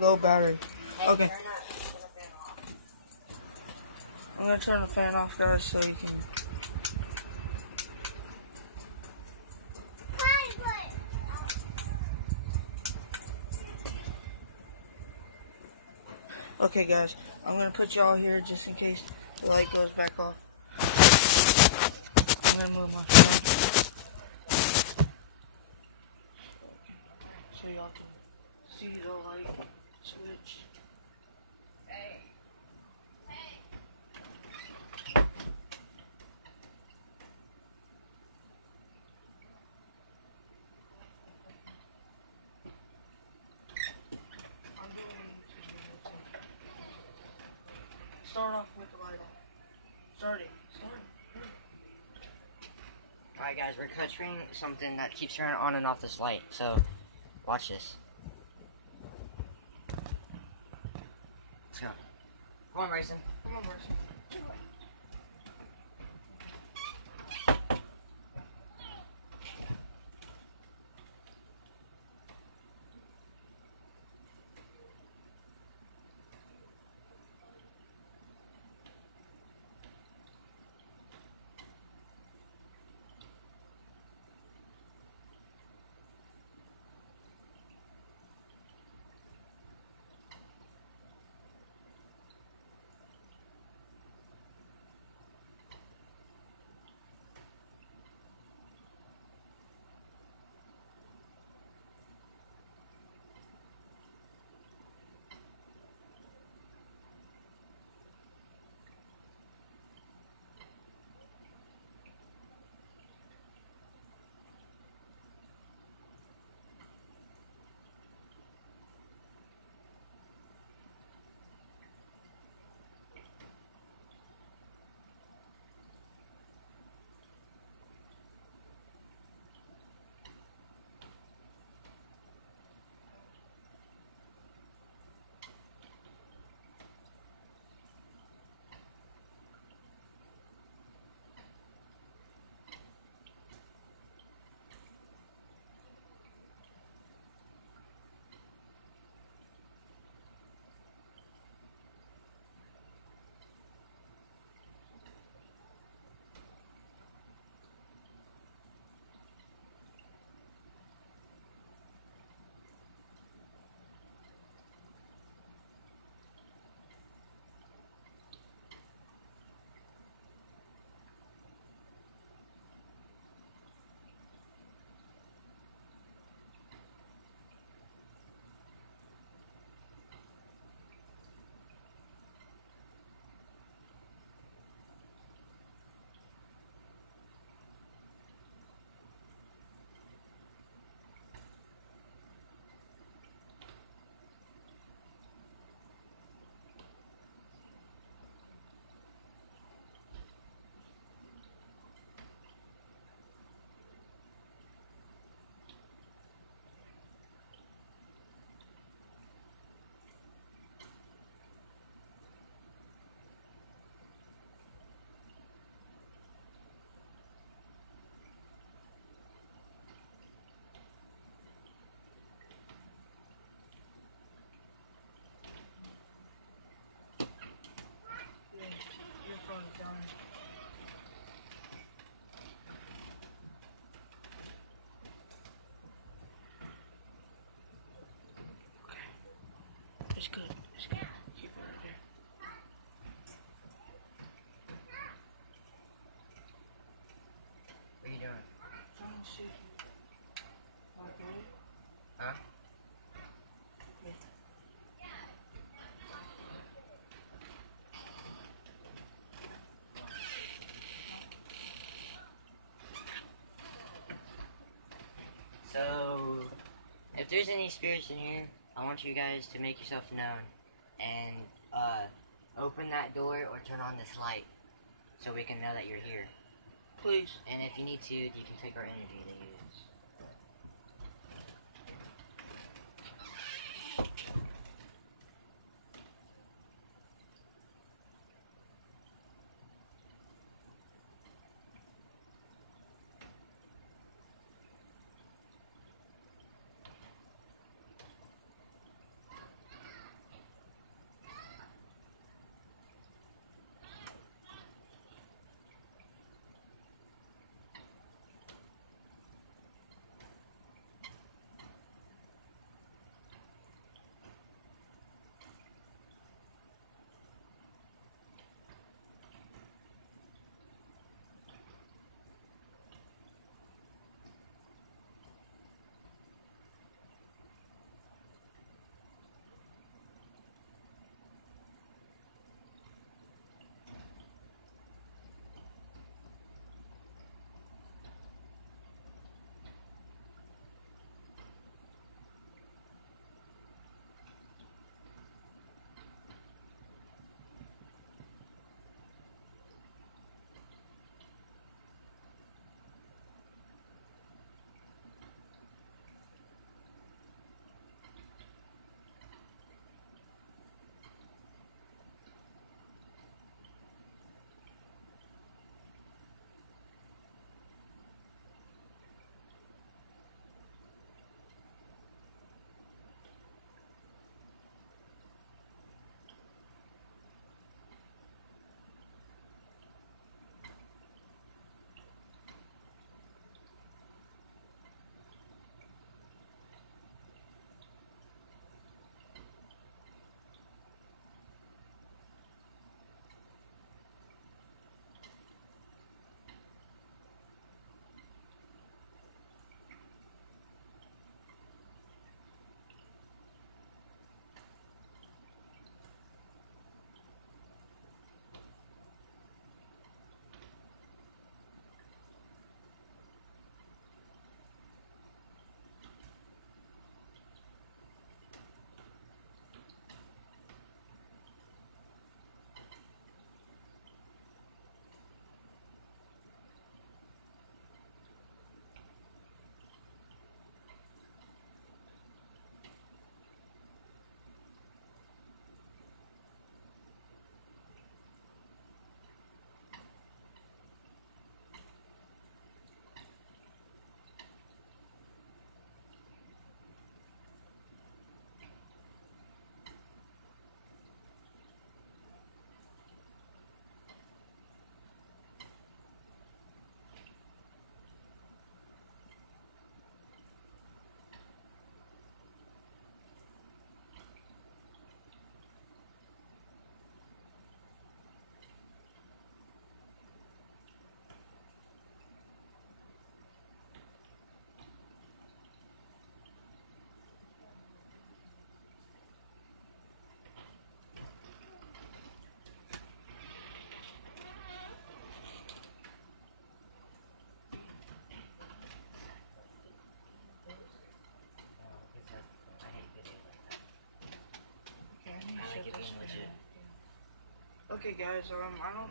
Low battery. Hey, Okay. turn the fan off. I'm gonna turn the fan off, guys, so you can. Okay, guys, I'm gonna put y'all here just in case the light goes back off. I'm gonna move my phone so y'all can see the light switch. Start off with the light on. Starting. Alright guys, we're touching something that keeps turning on and off this light, so watch this. Let's go. Come on, Bryson. Come on, Bryson. Your phone's down. Okay. It's good. It's good. Keep it right there. What are you doing? Trying to see if you want to do it. Huh? So, if there's any spirits in here, I want you guys to make yourself known and open that door or turn on this light so we can know that you're here. Please. And if you need to, you can take our energy to use. Okay, guys. I don't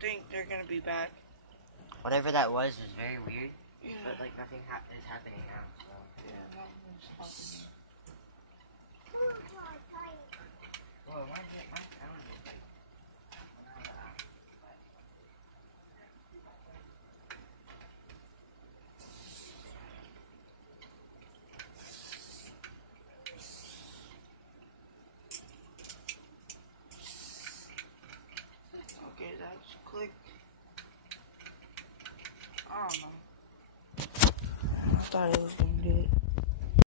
think they're gonna be back. Whatever that was very weird. Yeah. But like nothing is happening now. So. Yeah, nothing's happening. Whoa, why is it? My sound is like. Okay, that's clicked. I don't know. I thought it was gonna